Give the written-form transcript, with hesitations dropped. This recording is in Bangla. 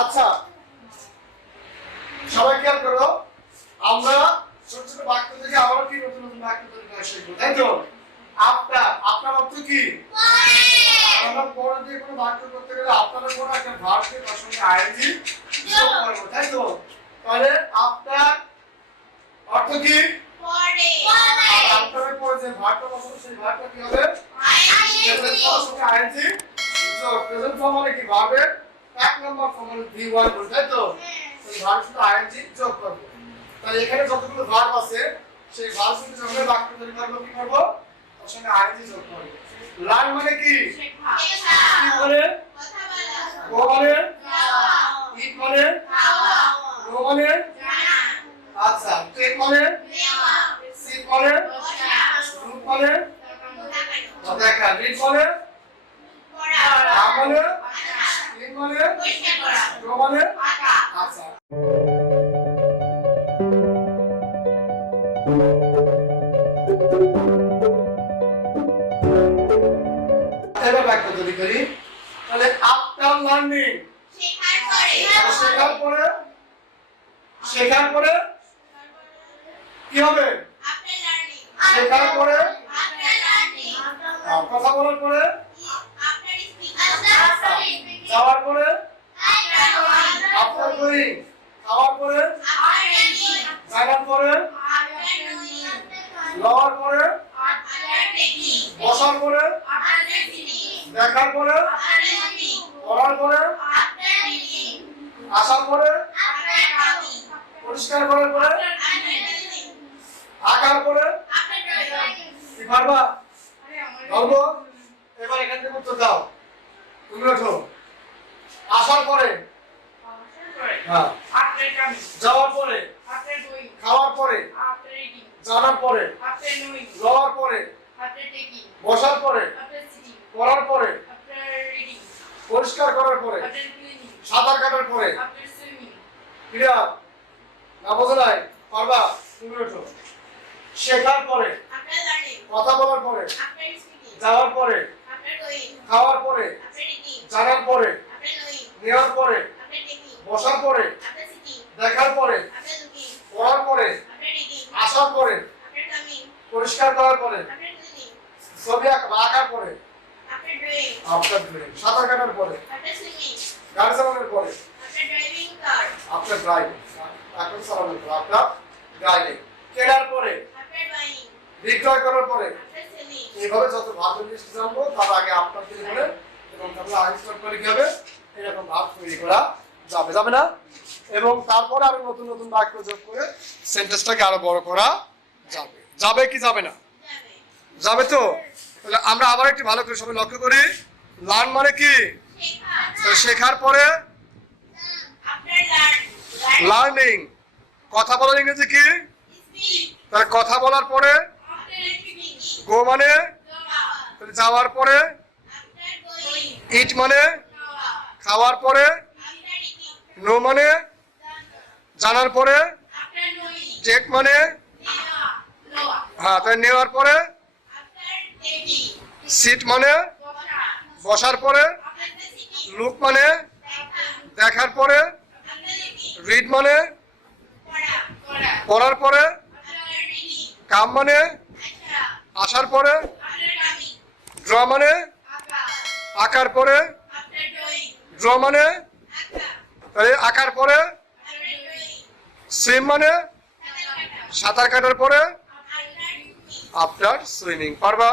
আচ্ছা সবাই খেয়াল করো, আমরা ছোট ছোট বাক্য থেকে আবার কি নতুন নতুন বাক্য তৈরি করা শিখবো, তাই তো? আপনার অর্থ কি? আমরা পরে দিয়ে কোনো বাক্য করতে গেলে আপনারা কোনো একটা ভার্বকে তার সঙ্গে আইএনজি যোগ করব, তাই তো? তাহলে আপনার অর্থ কি? পরে। আপনার পরে যে ভার্বটা বসবে সেই ভার্বটা কি হবে? আইএনজি। তার সঙ্গে আইএনজি যোগ। প্রেজেন্ট ফর্ম মানে কি? ভার্বের এক নম্বর ফর্ম মানে V1, তাই তো? এই ভার্ব শুধু আইএনজি যোগ করব। তাহলে এখানে যতগুলো ভার্ব আছে সেই ভার্বগুলো যখন বাক্য তৈরি করব কি করব? তার সঙ্গে আইএনজি যোগ করব। লার্ন মানে কি? শেখা। কি মানে? কথা বলা। গো মানে? যাওয়া। ইট মানে? খাওয়া। গো মানে? জানা। আচ্ছা, টেক মানে? নেওয়া। সিট মানে? বসা। লুক মানে? দেখা। রিড মানে? পড়া। কাম মানে? ক্লিন মানে? পরিষ্কার করা। গো মানে? আঁকা। আচ্ছা, এবার বাক্য তৈরি করি। তাহলে আফটার লার্নিং, শেখার পরে কি হবে? শেখার পরে কথা বলার পরে, যাওয়ার পরে আফটার গোয়িং, খাওয়ার পরে, জানার পরে, লওয়ার পরে, বসার পরে, দেখার পরে, পড়ার পরে, আসার পরে, পরিষ্কার করার পরে, আঁকার পরে, কি পারবা? বলবো এবার এখান থেকে উত্তর দাও। তুমি ওঠো। আসার পরে, হ্যাঁ, যাওয়ার পরে, খাওয়ার পরে, জানার পরে, লওয়ার পরে, বসার পরে, পড়ার পরে, পরিষ্কার করার পরে, সাঁতার কাটার পরে, ক্লিয়ার? না বোঝা নাই? পারবা? তুমি ওঠো। শেখার পরে, কথা বলার পরে, যাওয়ার পরে, খাওয়ার পরে, জানার পরে, নেওয়ার পরে, বসার পরে, দেখার পরে, পড়ার পরে, আসার পরে, পরিষ্কার করার পরে, ছবি আঁকার পরে, আপনার ড্রয়িং, সাঁতার কাটার পরে, গাড়ি চালানোর পরে, আপনার ড্রাইভিং, এখন চালানোর পরে, আপনার ড্রাইভিং, কেনার পরে, বিক্রয় করার পরে, এইভাবে যত ভার্ব লিস্ট জানবো তার আগে আপনার তৈরি করে এবং তারপরে আইনস্টাইন করে কি হবে? এরকম ভার্ব তৈরি করা যাবে, যাবে না? এবং তারপরে আরো নতুন নতুন বাক্য যোগ করে সেন্টেন্সটাকে আরো বড় করা যাবে। যাবে কি যাবে না? যাবে তো? তাহলে আমরা আবার একটু ভালো করে সবাই লক্ষ্য করি। লার্ন মানে কি? শেখার পরে লার্নিং। কথা বলার ইংরেজি কি? তাহলে কথা বলার পরে গো মানে যাওয়ার পরে, ইট মানে খাওয়ার পরে, নো মানে জানার পরে, টেক মানে হ্যাঁ তাই নেওয়ার পরে, সিট মানে বসার পরে, লুক মানে দেখার পরে, রিড মানে পড়ার পরে, কাম মানে আসার পরে, ড্র মানে আঁকার পরে, ড্র মানে আঁকার পরে, সুইম মানে সাঁতার কাটার পরে, আফটার সুইমিং। পারবা?